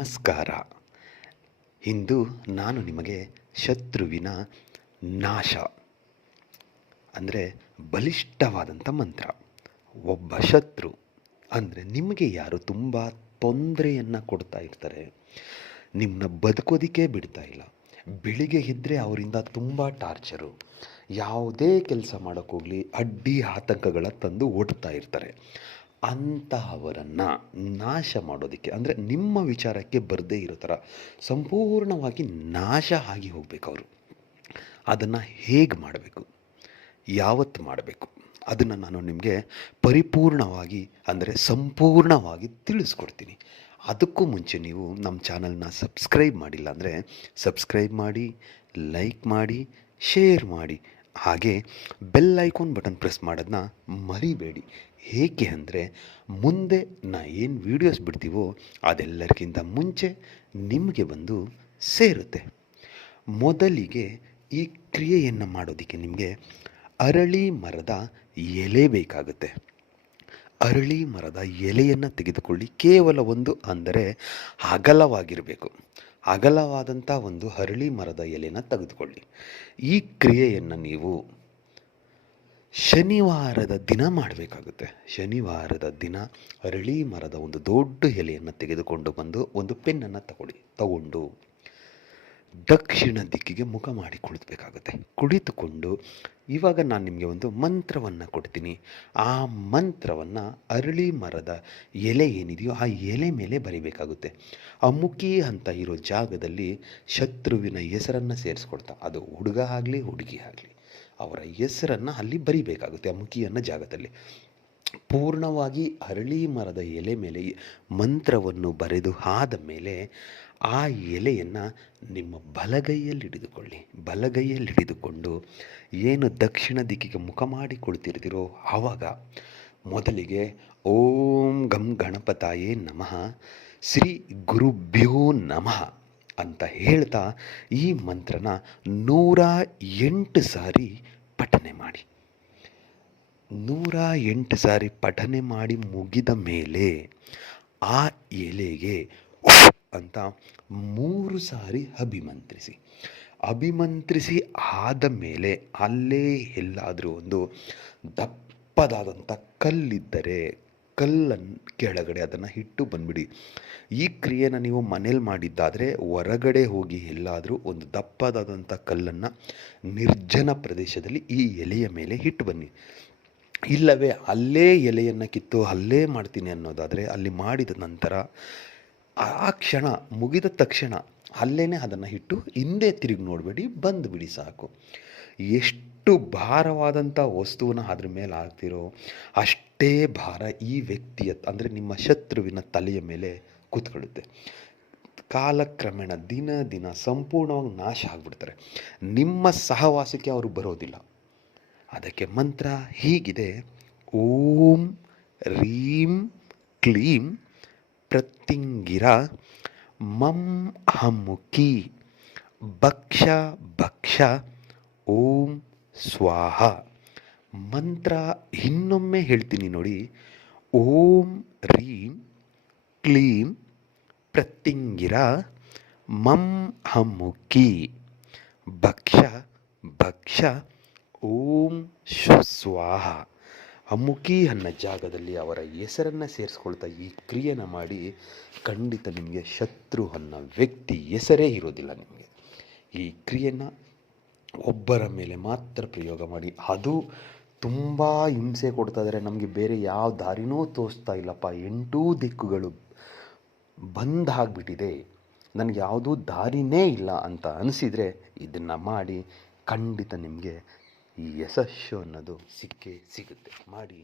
ನಮಸ್ಕಾರ. ಇಂದು ನಾನು ನಿಮಗೆ ಶತ್ರುವಿನ ನಾಶ ಅಂದರೆ ಬಲಿಷ್ಠವಾದಂಥ ಮಂತ್ರ. ಒಬ್ಬ ಶತ್ರು ಅಂದರೆ ನಿಮಗೆ ಯಾರು ತುಂಬ ತೊಂದರೆಯನ್ನು ಕೊಡ್ತಾ ಇರ್ತಾರೆ, ನಿಮ್ಮನ್ನ ಬದುಕೋದಕ್ಕೆ ಬಿಡ್ತಾ ಇಲ್ಲ, ಬೆಳಿಗ್ಗೆ ಇದ್ದರೆ ಅವರಿಂದ ತುಂಬ ಟಾರ್ಚರು, ಯಾವುದೇ ಕೆಲಸ ಮಾಡೋಕ್ಕೋಗಲಿ ಅಡ್ಡಿ ಆತಂಕಗಳ ತಂದು ಓಡ್ತಾ ಇರ್ತಾರೆ. ಅಂತಹವರನ್ನು ನಾಶ ಮಾಡೋದಕ್ಕೆ ಅಂದರೆ ನಿಮ್ಮ ವಿಚಾರಕ್ಕೆ ಬರದೇ ಇರೋ ಥರ ಸಂಪೂರ್ಣವಾಗಿ ನಾಶ ಆಗಿ ಹೋಗಬೇಕು ಅವರು. ಅದನ್ನು ಹೇಗೆ ಮಾಡಬೇಕು, ಯಾವತ್ತು ಮಾಡಬೇಕು, ಅದನ್ನು ನಾನು ನಿಮಗೆ ಪರಿಪೂರ್ಣವಾಗಿ ಅಂದರೆ ಸಂಪೂರ್ಣವಾಗಿ ತಿಳಿಸ್ಕೊಡ್ತೀನಿ. ಅದಕ್ಕೂ ಮುಂಚೆ ನೀವು ನಮ್ಮ ಚಾನಲ್ನ ಸಬ್ಸ್ಕ್ರೈಬ್ ಮಾಡಿಲ್ಲ ಅಂದರೆ ಸಬ್ಸ್ಕ್ರೈಬ್ ಮಾಡಿ, ಲೈಕ್ ಮಾಡಿ, ಶೇರ್ ಮಾಡಿ, ಹಾಗೆ ಬೆಲ್ ಐಕಾನ್ ಬಟನ್ ಪ್ರೆಸ್ ಮಾಡೋದನ್ನ ಮರಿಬೇಡಿ. ಏಕೆ ಅಂದರೆ ಮುಂದೆ ಏನು ವೀಡಿಯೋಸ್ ಬಿಡ್ತೀವೋ ಅದೆಲ್ಲರಿಗಿಂತ ಮುಂಚೆ ನಿಮಗೆ ಬಂದು ಸೇರುತ್ತೆ. ಮೊದಲಿಗೆ ಈ ಕ್ರಿಯೆಯನ್ನು ಮಾಡೋದಕ್ಕೆ ನಿಮಗೆ ಅರಳಿ ಮರದ ಎಲೆ ಬೇಕಾಗುತ್ತೆ. ಅರಳಿ ಮರದ ಎಲೆಯನ್ನು ತೆಗೆದುಕೊಳ್ಳಿ. ಕೇವಲ ಒಂದು ಅಂದರೆ ಅಗಲವಾಗಿರಬೇಕು. ಅಗಲವಾದಂಥ ಒಂದು ಅರಳಿ ಮರದ ಎಲೆಯನ್ನು ತೆಗೆದುಕೊಳ್ಳಿ. ಈ ಕ್ರಿಯೆಯನ್ನು ನೀವು ಶನಿವಾರದ ದಿನ ಮಾಡಬೇಕಾಗುತ್ತೆ. ಶನಿವಾರದ ದಿನ ಅರಳಿ ಮರದ ಒಂದು ದೊಡ್ಡ ಎಲೆಯನ್ನು ತೆಗೆದುಕೊಂಡು ಬಂದು ಒಂದು ಪೆನ್ನನ್ನು ತಗೊಂಡು ದಕ್ಷಿಣ ದಿಕ್ಕಿಗೆ ಮುಖ ಮಾಡಿ ಕುಳಿತಬೇಕಾಗುತ್ತೆ. ಕುಳಿತುಕೊಂಡು ಇವಾಗ ನಾನು ನಿಮಗೆ ಒಂದು ಮಂತ್ರವನ್ನು ಕೊಡ್ತೀನಿ. ಆ ಮಂತ್ರವನ್ನು ಅರಳಿ ಮರದ ಎಲೆ ಏನಿದೆಯೋ ಆ ಎಲೆ ಮೇಲೆ ಬರಿಬೇಕಾಗುತ್ತೆ. ಅಮುಕಿ ಅಂತ ಇರೋ ಜಾಗದಲ್ಲಿ ಶತ್ರುವಿನ ಹೆಸರನ್ನು ಸೇರಿಸ್ಕೊಡ್ತಾ, ಅದು ಹುಡುಗ ಆಗಲಿ ಹುಡುಗಿ ಆಗಲಿ, ಅವರ ಹೆಸರನ್ನು ಅಲ್ಲಿ ಬರಿಬೇಕಾಗುತ್ತೆ. ಅಮುಕಿ ಅನ್ನೋ ಜಾಗದಲ್ಲಿ ಪೂರ್ಣವಾಗಿ ಅರಳಿ ಮರದ ಎಲೆ ಮೇಲೆ ಮಂತ್ರವನ್ನು ಬರೆದು ಆದ ಮೇಲೆ ಆ ಎಲೆಯನ್ನು ನಿಮ್ಮ ಬಲಗೈಯಲ್ಲಿ ಹಿಡಿದುಕೊಳ್ಳಿ. ಬಲಗೈಯಲ್ಲಿ ಹಿಡಿದುಕೊಂಡು ಏನು ದಕ್ಷಿಣ ದಿಕ್ಕಿಗೆ ಮುಖ ಮಾಡಿ ಕುಳಿತಿರ್ತೀರೋ ಆವಾಗ ಮೊದಲಿಗೆ ಓಂ ಗಂ ಗಣಪತಾಯೇ ನಮಃ, ಶ್ರೀ ಗುರುಭ್ಯೋ ನಮಃ ಅಂತ ಹೇಳ್ತಾ ಈ ಮಂತ್ರನ 108 ಸಾರಿ ಪಠನೆ ಮಾಡಿ. 108 ಸಾರಿ ಪಠನೆ ಮಾಡಿ ಮುಗಿದ ಮೇಲೆ ಆ ಎಲೆಗೆ ಅಂತ 3 ಸಾರಿ ಅಭಿಮಂತ್ರಿಸಿ ಆದ ಮೇಲೆ ಅಲ್ಲೇ ಎಲ್ಲಾದರೂ ಒಂದು ದಪ್ಪದಾದಂಥ ಕಲ್ಲಿದ್ದರೆ ಕಲ್ಲನ್ನು ಕೆಳಗಡೆ ಅದನ್ನು ಇಟ್ಟು ಬಂದ್ಬಿಡಿ. ಈ ಕ್ರಿಯೆನ ನೀವು ಮನೇಲಿ ಮಾಡಿದ್ದಾದರೆ ಹೊರಗಡೆ ಹೋಗಿ ಎಲ್ಲಾದರೂ ಒಂದು ದಪ್ಪದಾದಂಥ ಕಲ್ಲನ್ನು ನಿರ್ಜನ ಪ್ರದೇಶದಲ್ಲಿ ಈ ಎಲೆಯ ಮೇಲೆ ಇಟ್ಟು ಬನ್ನಿ. ಇಲ್ಲವೇ ಅಲ್ಲೇ ಎಲೆಯನ್ನು ಕಿತ್ತು ಅಲ್ಲೇ ಮಾಡ್ತೀನಿ ಅನ್ನೋದಾದರೆ ಅಲ್ಲಿ ಮಾಡಿದ ನಂತರ ಆ ಕ್ಷಣ ಮುಗಿದ ತಕ್ಷಣ ಅಲ್ಲೇ ಅದನ್ನು ಇಟ್ಟು ಹಿಂದೆ ತಿರುಗಿ ನೋಡಬೇಡಿ, ಬಂದುಬಿಡಿ ಸಾಕು. ಎಷ್ಟು ಭಾರವಾದಂಥ ವಸ್ತುವನ್ನು ಅದ್ರ ಮೇಲೆ ಹಾಕ್ತಿರೋ ಅಷ್ಟೇ ಭಾರ ಈ ವ್ಯಕ್ತಿಯ ಅಂದರೆ ನಿಮ್ಮ ಶತ್ರುವಿನ ತಲೆಯ ಮೇಲೆ ಕೂತ್ಕೊಳ್ಳುತ್ತೆ. ಕಾಲಕ್ರಮೇಣ ದಿನ ಸಂಪೂರ್ಣವಾಗಿ ನಾಶ ಆಗಿಬಿಡ್ತಾರೆ. ನಿಮ್ಮ ಸಹವಾಸಕ್ಕೆ ಅವರು ಬರೋದಿಲ್ಲ. ಅದಕ್ಕೆ ಮಂತ್ರ ಹೀಗಿದೆ: ಓಂ ರೀಂ ಕ್ಲೀಂ ಪ್ರತ್ಯಂಗಿರ ಮಂ ಹಮ್ಮುಕಿ ಭಕ್ಷ ಭಕ್ಷ ಓಂ ಸ್ವಾಹ. ಮಂತ್ರ ಇನ್ನೊಮ್ಮೆ ಹೇಳ್ತೀನಿ ನೋಡಿ. ಓಂ ರೀಂ ಕ್ಲೀಂ ಪ್ರತ್ಯಂಗಿರ ಮಂ ಹಮ್ಮುಕಿ ಭಕ್ಷ ಭಕ್ಷ ಓಂ ಸ್ವಾಹ. ಅಮುಕಿ ಅನ್ನೋ ಜಾಗದಲ್ಲಿ ಅವರ ಹೆಸರನ್ನು ಸೇರಿಸ್ಕೊಳ್ತಾ ಈ ಕ್ರಿಯೆನ ಮಾಡಿ. ಖಂಡಿತ ನಿಮಗೆ ಶತ್ರು ಅನ್ನೋ ವ್ಯಕ್ತಿ ಹೆಸರೇ ಇರೋದಿಲ್ಲ ನಿಮಗೆ. ಈ ಕ್ರಿಯೆನ ಒಬ್ಬರ ಮೇಲೆ ಮಾತ್ರ ಪ್ರಯೋಗ ಮಾಡಿ. ಅದು ತುಂಬ ಹಿಂಸೆ ಕೊಡ್ತಾ ಇದ್ದಾರೆ, ನಮಗೆ ಬೇರೆ ಯಾವ ದಾರಿನೂ ತೋರಿಸ್ತಾ ಇಲ್ಲಪ್ಪ, 8 ದಿಕ್ಕುಗಳು ಬಂದಾಗ್ಬಿಟ್ಟಿದೆ, ನನಗೆ ಯಾವುದೂ ದಾರಿನೇ ಇಲ್ಲ ಅಂತ ಅನಿಸಿದರೆ ಇದನ್ನು ಮಾಡಿ. ಖಂಡಿತ ನಿಮಗೆ ಈ ಯಶಸ್ಸು ಅನ್ನೋದು ಸಿಕ್ಕೇ ಸಿಗುತ್ತೆ. ಮಾಡಿ.